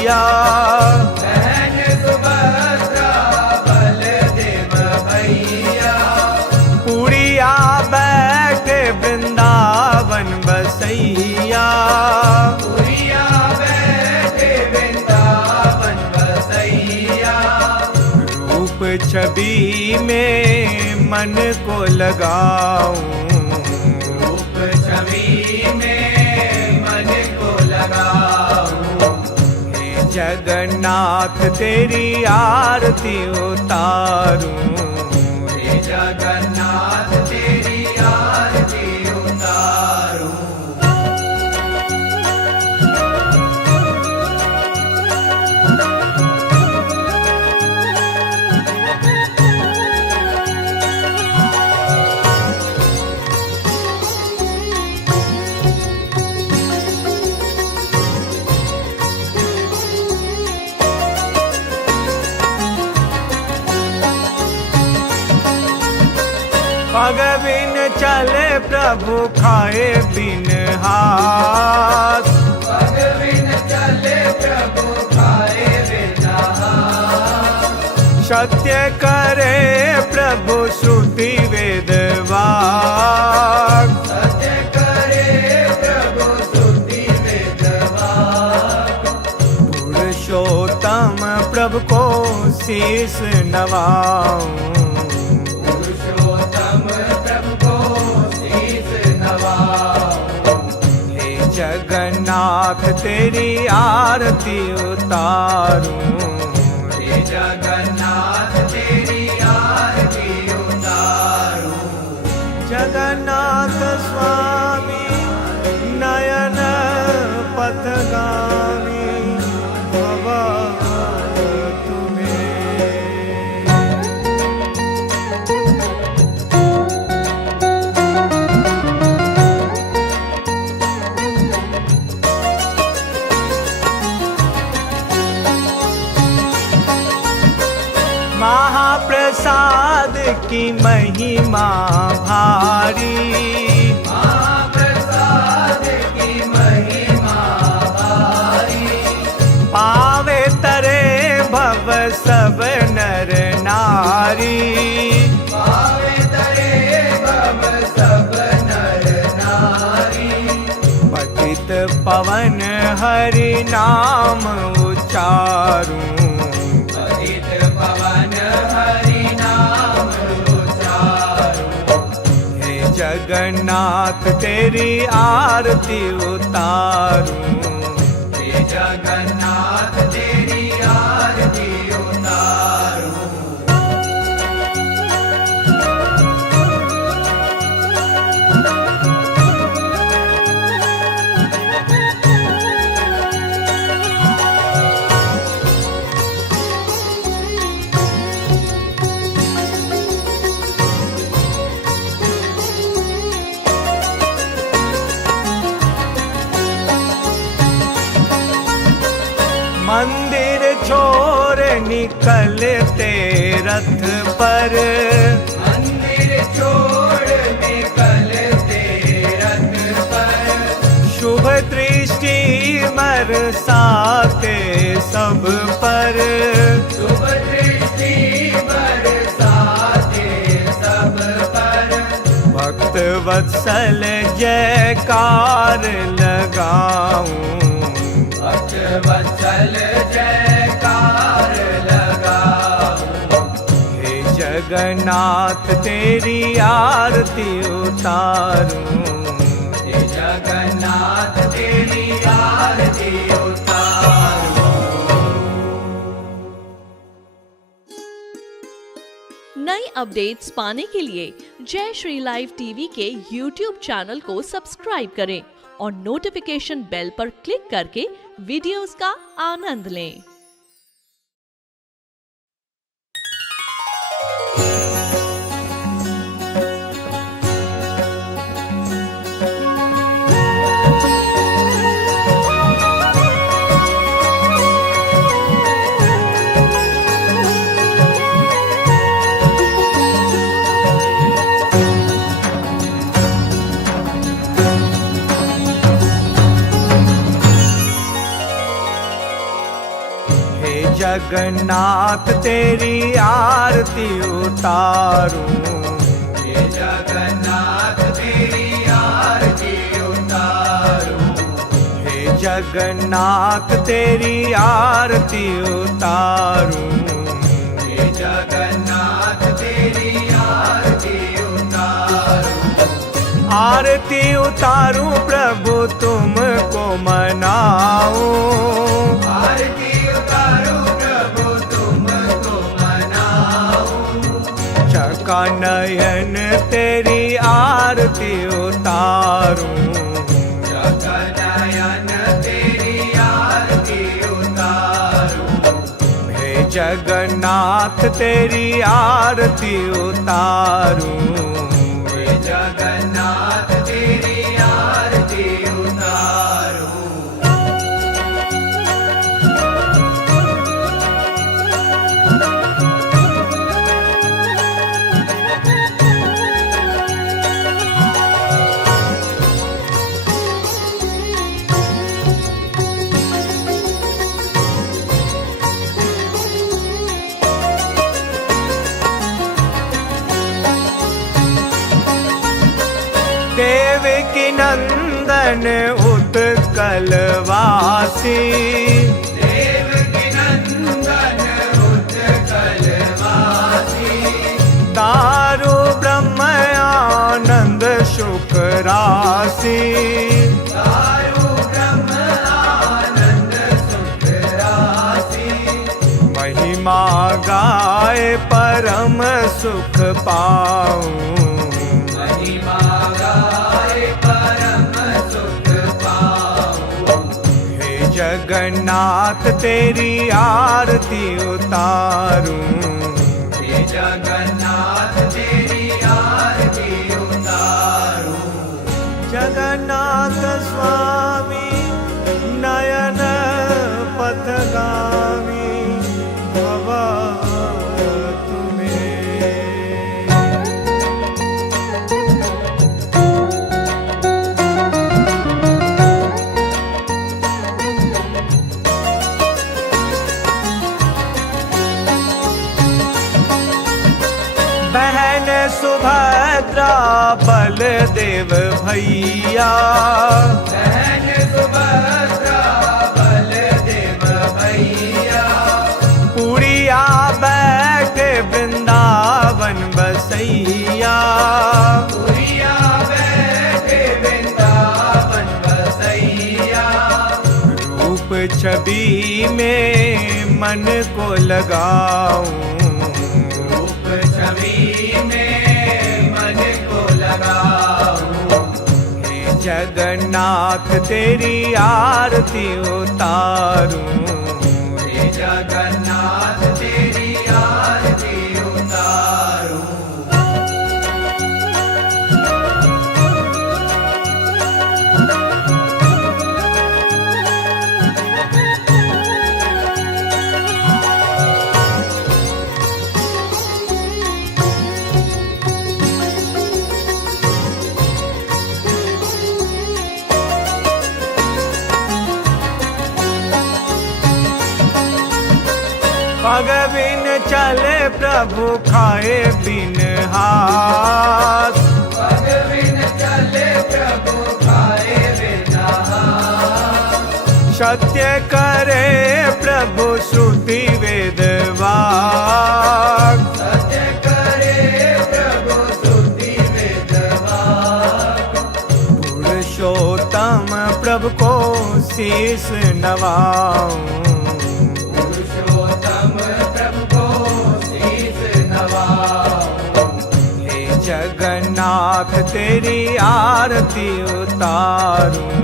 भैया, बहन सुभद्रा बलदेव भैया, पुड़िया बैठे वृंदावन बसैया, पुरिया बैठे वृंदावन बसैया, रूप छवि में मन को लगाऊं, रूप छवि में मन को लगाऊं, हे जगन्नाथ तेरी आरती उतारूं, हे जगन्नाथ तेरी आरती उतारूं। पग बिन चले प्रभु खाए बिन हाथ, पग बिन चले प्रभु खाए बिना हाथ, सत्य करे प्रभु श्रुति वेद वाक, सत्य करे प्रभु श्रुति वेद वाक, पुरुषोत्तम प्रभु को शीस नवाऊं, पुरुषोत्तम प्रभु को शीस नवाऊं, हे जगन्नाथ तेरी आरती उतारूं, हे जगन्नाथ तेरी आरती उतारूं। जगन्नाथ स्वामी नयन पथगामी भवा तुम्हें। महाप्रसाद की महिमा भारी, महाप्रसाद की महिमा भारी, पावे तरे भव सब नर नारी, पावे तरे भव सब नर नारी, पतित पवन हरि नाम उच्चारूं, पतित पवन हरि नाम उच्चारूं, हे जगन्नाथ तेरी आरती उतारूं, हे जगन्नाथ तेरी आरती उतारूं। मंदिर छोड़ निकलते रथ पर, मंदिर छोड़ निकलते रथ पर, शुभ दृष्टि बरसाते सब पर, शुभ दृष्टि बरसाते सब पर, भक्त वत्सल जयकार लगाऊं, भक्त वत्सल जयकार लगाऊं, हे जगन्नाथ तेरी आरती उतारूं, हे जगन्नाथ तेरी आरती उतारूं। नई अपडेट्स पाने के लिए जय श्री लाइव टीवी के YouTube चैनल को सब्सक्राइब करें और नोटिफिकेशन बेल पर क्लिक करके वीडियोस का आनंद लें। हे जगन्नाथ तेरी आरती उतारूं, हे जगन्नाथ तेरी आरती उतारूं, हे जगन्नाथ तेरी आरती उतारूं, हे जगन्नाथ तेरी आरती उतारूं, आरती उतारूं प्रभु तुमको मनाऊं, आरती उतारूं प्रभु तुमको मनाऊं, चका नयन तेरी आरती उतारूं, जगनयन तेरी आरती उतारूं, हे जगन्नाथ तेरी आरती उतारूं, हे जगन्नाथ तेरी आरती उतारूं, देवकी नंदन उत्कलवासी, देवकी नंदन उत्कलवासी, दारु ब्रह्म आनंद सुख राशि, दारु ब्रह्म आनंद सुख राशि, महिमा गाए परम सुख पाऊं, महिमा गाए परम सुख पाऊं, हे जगन्नाथ तेरी आरती उतारूं, हे जगन्नाथ तेरी आरती उतारूं, जगन्नाथ स्वामी नयन पथगामी भवा तुम्हें। बहन सुभद्रा बलदेव भैया, बहन सुभद्रा बलदेव भैया, पुरिया बैठे वृंदावन बसैया, पुरिया बैठे वृंदावन बसैया, रूप छवि में मन को लगाऊं, रूप छवि में मन को लगाऊं, हे जगन्नाथ तेरी आरती उतारूं, हे जगन्नाथ तेरी आरती उतारूं, पग बिन चले प्रभु खाए बिन हाथ, पग बिन चले प्रभु खाए बिना हाथ, सत्य करे प्रभु श्रुति वेद वाक, सत्य करे प्रभु स्तुति वेद वाक, पुरुषोत्तम प्रभु को शीस नवाऊं, पुरुषोत्तम प्रभु को शीस नवाऊं, हे जगन्नाथ तेरी आरती उतारूं,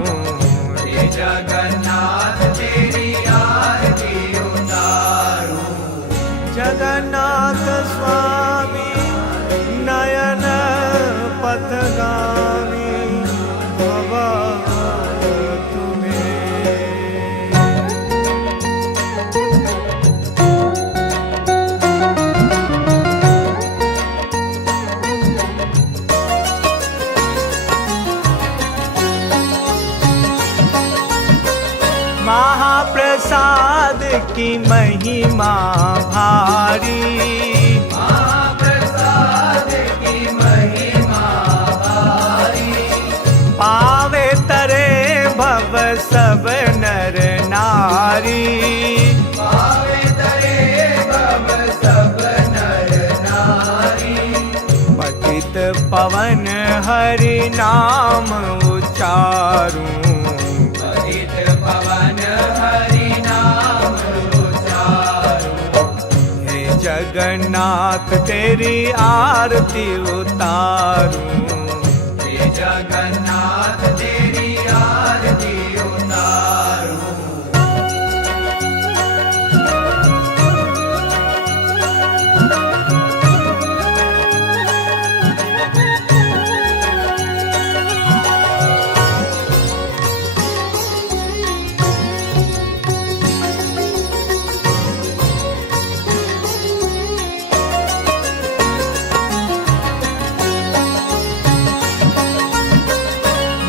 हे जगन्नाथ तेरी आरती उतारूं, जगन्नाथ स्वामी नयन पथगामी भवा तुम्हें। की महिमा भारी, महाप्रसाद की महिमा भारी, पावे तरे भव सब नर नारी, पावे तरे भव सब नर नारी, पतित पवन हरि नाम उच्चारूं, पतित पवन हरि नाम उच्चारूं, हे जगन्नाथ तेरी आरती उतारूं, हे जगन्नाथ तेरी आरती उतारूं।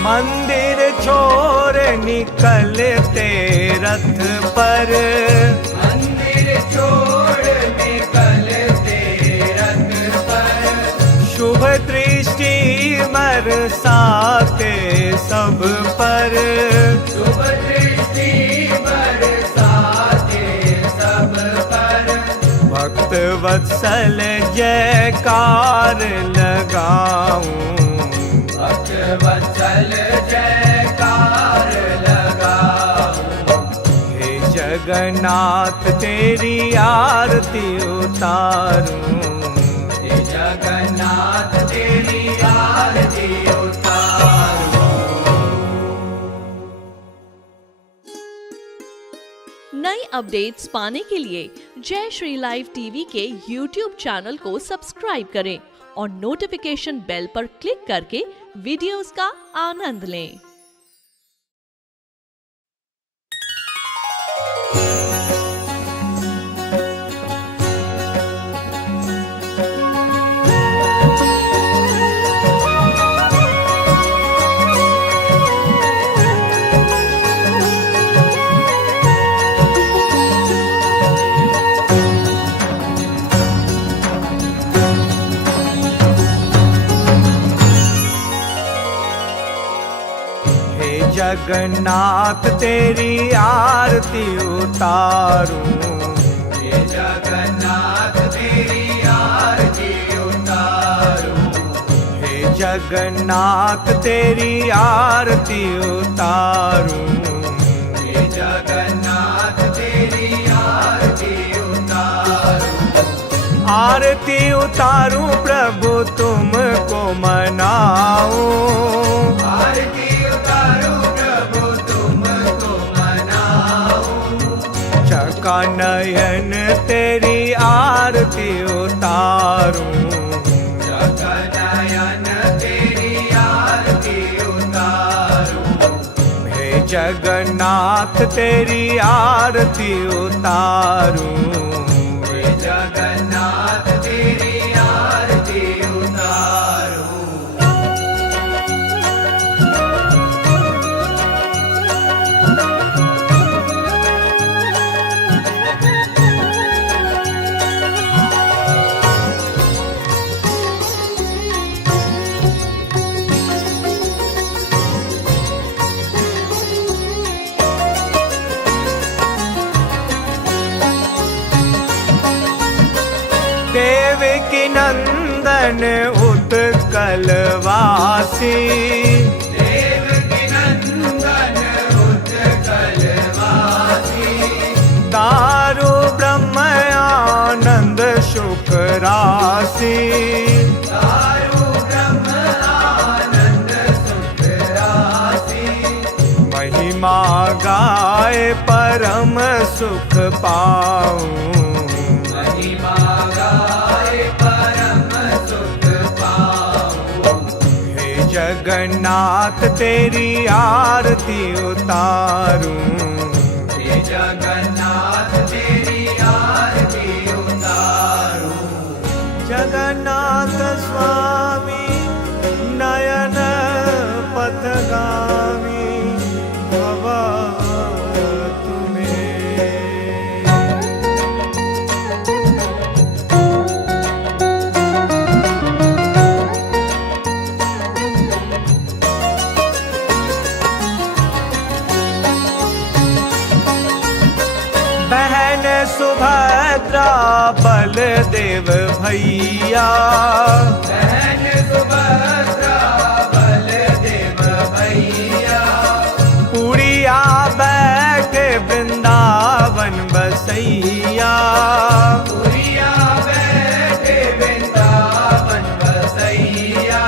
मंदिर छोड़ निकलते रथ पर, मंदिर छोड़ निकलते रथ पर, शुभ दृष्टि बरसाते सब पर, शुभ दृष्टि बरसाते सब पर, भक्त वत्सल जयकार लगाऊं, भक्त वत्सल जयकार लगाऊं, हे जगन्नाथ तेरी आरती उतारूं, हे जगन्नाथ तेरी आरती उतारूं। नई अपडेट्स पाने के लिए जय श्री लाइव टीवी के YouTube चैनल को सब्सक्राइब करें और नोटिफिकेशन बेल पर क्लिक करके वीडियोस का आनंद लें। जगन्नाथ तेरी आरती उतारूं, हे जगन्नाथ तेरी आरती उतारूं, हे जगन्नाथ तेरी आरती उतारूं, हे जगन्नाथ तेरी आरती उतारूं, आरती उतारूं प्रभु तुमको मनाऊं, आरती उतारूं प्रभु तुमको मनाऊं, चका नयन तेरी आरती उतारूं, जगनयन तेरी आरती उतारूं, हे जगन्नाथ तेरी आरती उतारूं, हे जगन्नाथ तेरी आरती उतारूं। देवकी नंदन उत्कलवासी, देवकी नंदन उत्कलवासी, दारु ब्रह्म आनंद सुख राशि, दारु ब्रह्म आनंद सुख राशि, महिमा गाए परम सुख पाऊं, महिमा गाए परम सुख पाऊं, हे जगन्नाथ तेरी आरती उतारूं, हे जगन्नाथ तेरी आरती उतारूं। जगन्नाथ स्वामी नयन पथगामी भवा तुम्हें। बहन सुभद्रा बलदेव भैया, बहन सुभद्रा बलदेव भैया, पुरिया बैठे वृंदावन बसैया, पुरिया बैठे वृंदावन बसैया,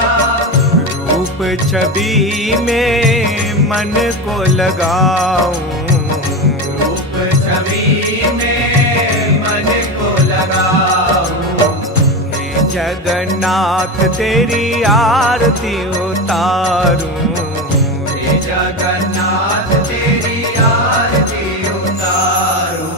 रूप छवि में मन को लगाऊं, रूप छवि में मन को लगाऊं, हे जगन्नाथ तेरी आरती उतारूं, हे जगन्नाथ तेरी आरती उतारूं।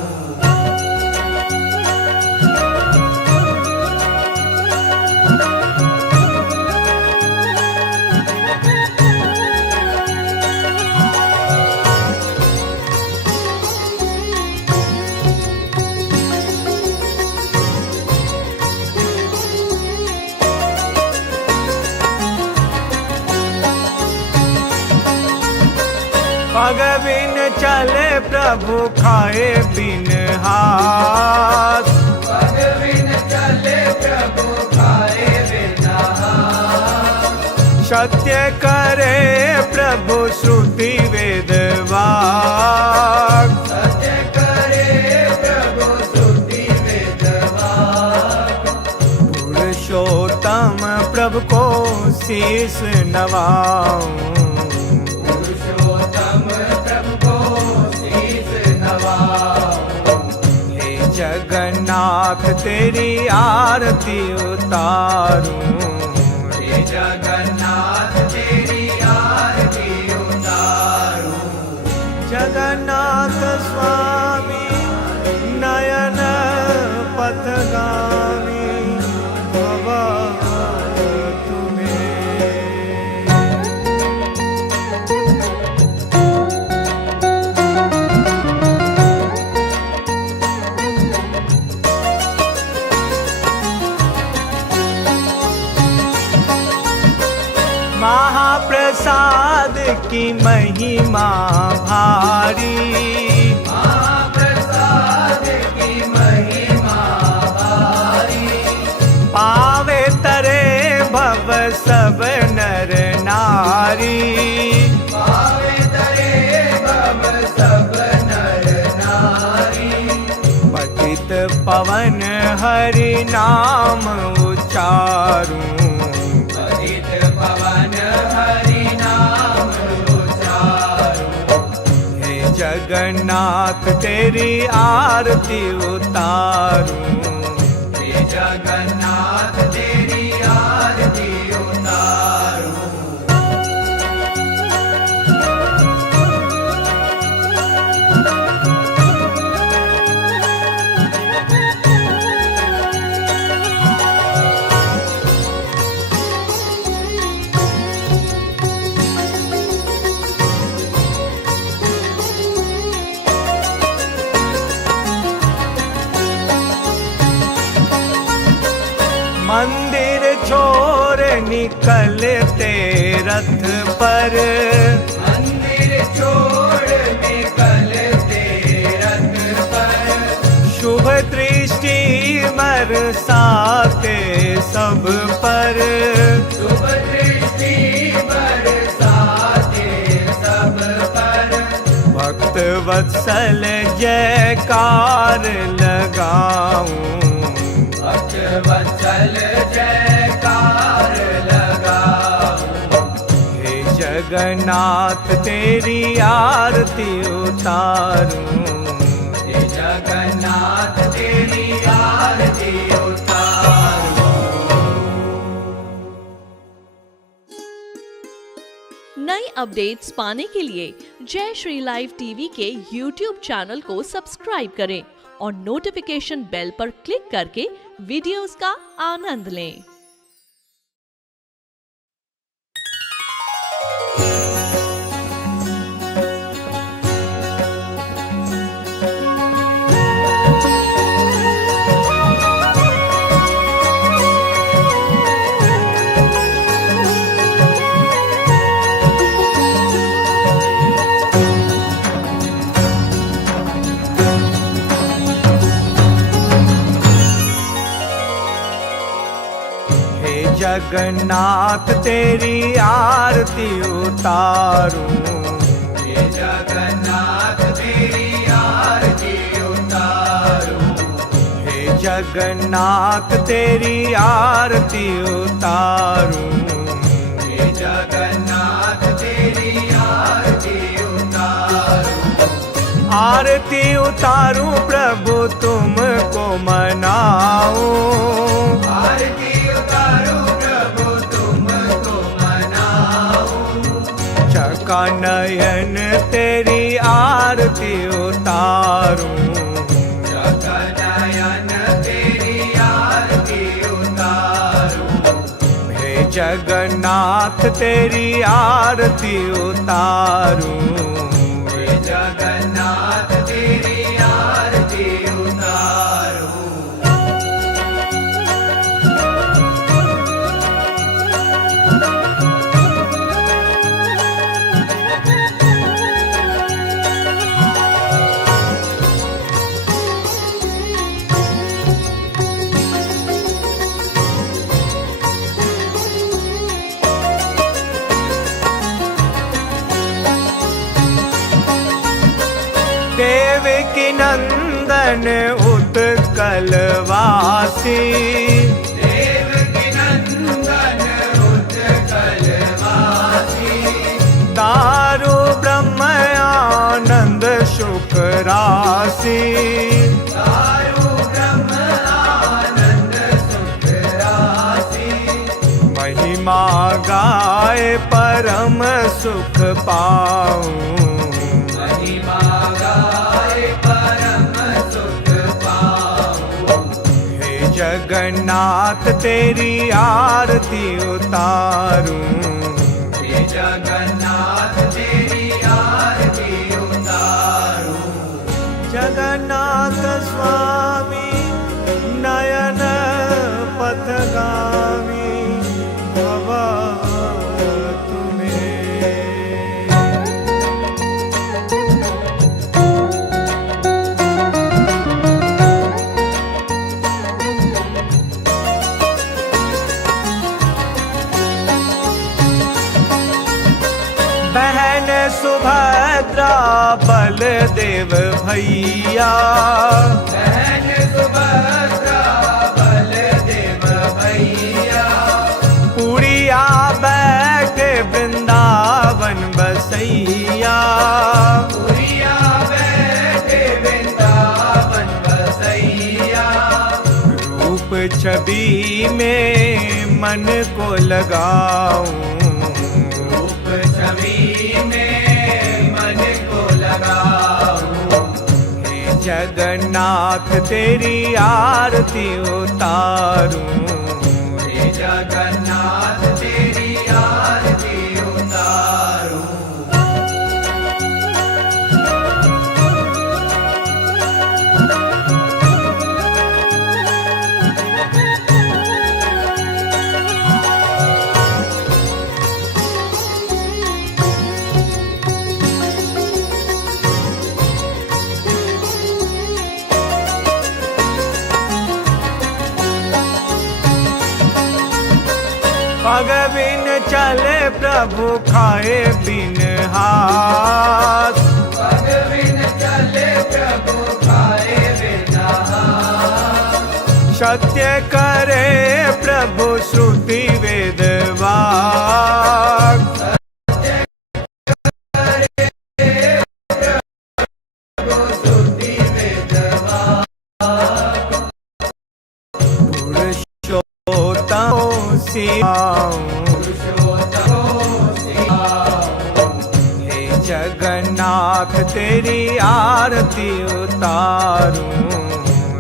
पग बिन चले प्रभु खाए बिन हाथ, पग बिन चले प्रभु खाए बिना हाथ, सत्य करे प्रभु श्रुति वेद वाक, सत्य करे प्रभु श्रुति वेद वाक, पुरुषोत्तम प्रभु को शीस नवाऊं, पुरुषोत्तम प्रभु को शीस नवाऊं, हे जगन्नाथ तेरी आरती उतारूं, हे जगन्नाथ तेरी आरती उतारूं। जगन्नाथ स्वामी नयन पथगामी भव तुम्हें। महाप्रसाद की महिमा भारी, महाप्रसाद की महिमा भारी, पावे तरे भव सब नर नारी, पावे तरे भव सब नर नारी, पतित पवन हरि नाम उच्चारूं, पतित पवन हरि नाम उच्चारूं, हे जगन्नाथ तेरी आरती उतारूं, हे जगन्नाथ तेरी आरती उतारूं। मंदिर छोड़ निकलते रथ पर, मंदिर छोड़ निकलते रथ पर, शुभ दृष्टि बरसाते सब पर, शुभ दृष्टि बरसाते सब पर, भक्त वत्सल जयकार लगाऊं, भक्त वत्सल जयकार लगाऊं, हे जगन्नाथ तेरी आरती उतारूं, हे जगन्नाथ तेरी आरती उतारूं। नई अपडेट्स पाने के लिए जय श्री लाइव टीवी के YouTube चैनल को सब्सक्राइब करें और नोटिफिकेशन बेल पर क्लिक करके वीडियोस का आनंद लें। जगन्नाथ तेरी आरती उतारूं, हे जगन्नाथ तेरी आरती उतारूं, हे जगन्नाथ तेरी आरती उतारूं, हे जगन्नाथ तेरी आरती उतारूं, आरती उतारूं प्रभु तुमको मनाऊं, आरती उतारूं प्रभु तुमको मनाऊं, चका नयन तेरी आरती उतारूं, जगनयन तेरी आरती उतारूं, हे जगन्नाथ तेरी आरती उतारूं, हे जगन्नाथ तेरी आरती उतारूं। देवकी नंदन उत्कलवासी, देवकी नंदन उत्कलवासी, दारु ब्रह्म आनंद सुख राशि, दारु ब्रह्म आनंद सुख राशि, महिमा गाए परम सुख पाऊं, महिमा गाए परम सुख पाऊं, हे जगन्नाथ तेरी आरती उतारूं, हे जगन्नाथ तेरी आरती उतारूं, जगन्नाथ स्वामी नयन पथगामी भवा तुम्हें। बहन सुभद्रा बलदेव भैया, बहन सुभद्रा बलदेव भैया, पुरिया बैठे वृंदावन बसैया, पुरिया बैठे वृंदावन बसैया, रूप छवि में मन को लगाऊं, रूप छवि में मन को लगाऊं, हे जगन्नाथ तेरी आरती उतारूं, हे जगन्नाथ तेरी आरती उतारूं। पग बिन चले प्रभु खाए बिन हाथ, पग बिन चले प्रभु खाए बिना हाथ, सत्य करे प्रभु श्रुति वेद वाक, प्रभु श्रुति वेद वाक, पुरुषोत्तम सियाऊं, हे जगन्नाथ तेरी आरती उतारूं,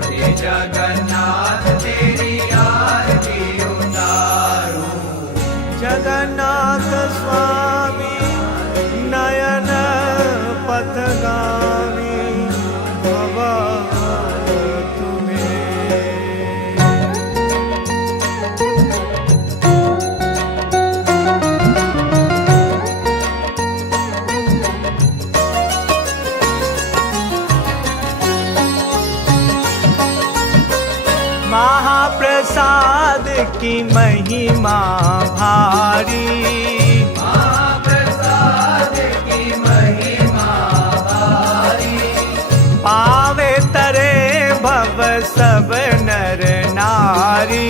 हे जगन्नाथ तेरी आरती उतारूं, जगन्नाथ स्वामी नयन पथगामी भवा तुम्हें। महाप्रसाद की महिमा भारी, महाप्रसाद की महिमा भारी, पावे तरे भव सब नर नारी,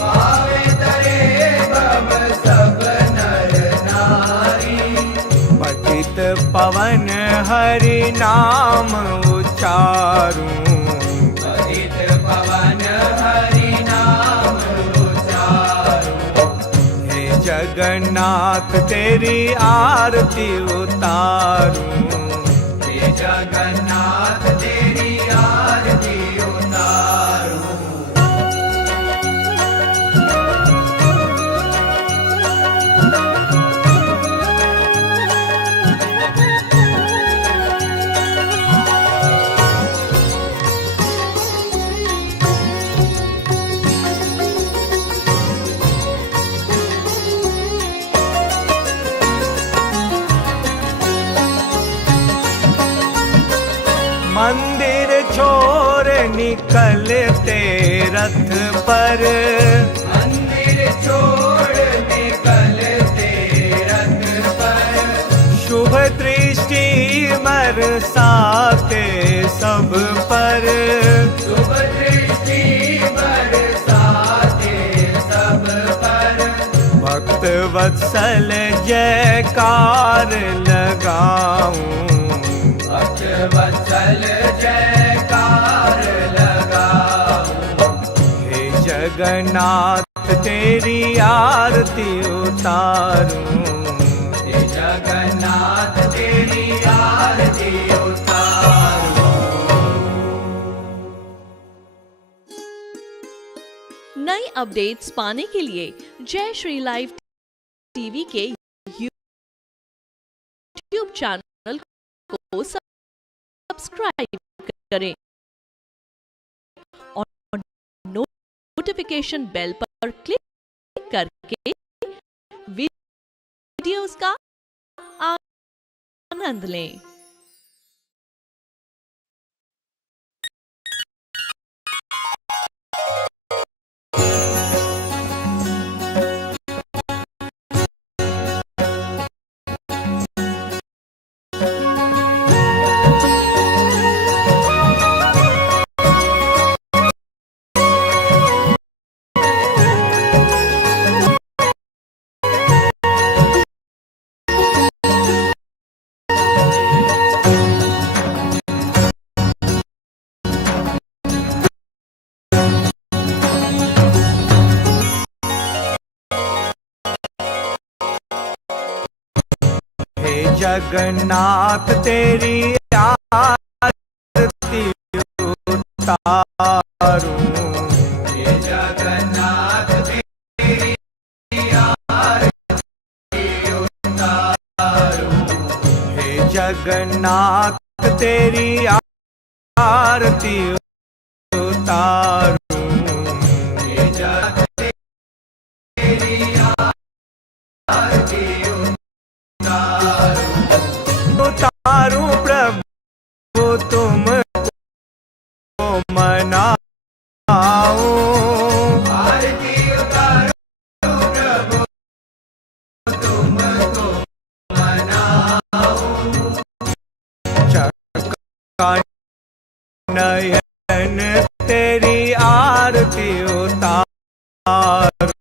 पावे तरे भव सब नर नारी, पतित पवन हरि नाम उच्चारूं, पतित पवन हरि नाम उच्चारूं, हे जगन्नाथ तेरी आरती उतारूं, हे जगन्नाथ तेरी आरती उतारूं। मंदिर छोड़ निकलते रथ पर, मंदिर छोड़ निकलते रथ पर, शुभ दृष्टि बरसाते सब पर, शुभ दृष्टि बरसाते सब पर, भक्त वत्सल जयकार लगाऊं, भक्त वत्सल जयकार लगाऊं, हे जगन्नाथ तेरी आरती उतारूं, हे जगन्नाथ तेरी आरती उतारूं। नई अपडेट्स पाने के लिए जय श्री लाइव टीवी के यूट्यूब चैनल को सब्सक्राइब करें और नोटिफिकेशन बेल पर क्लिक करके वीडियोस का आनंद लें। जगन्नाथ तेरी आरती उतारूं, हे जगन्नाथ तेरी आरती उतारूं, हे जगन्नाथ तेरी आरती उतारूं, हे जगन्नाथ तेरी आरती उतारूं प्रभु तुमको मनाऊं, आरती उतारूं प्रभु तुमको मनाऊं, चका नयन तेरी आरती उतारूं,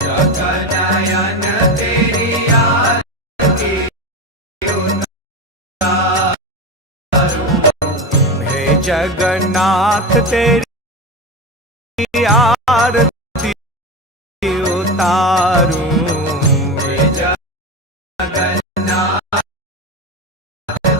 जगनयन तेरी आरती उतारूं, हे जगन्नाथ तेरी आरती उतारूं, हे जगन्नाथ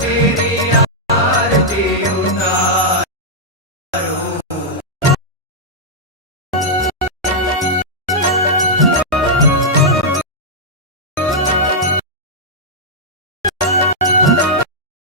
तेरी आरती उतारूं।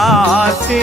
उत्कलवासी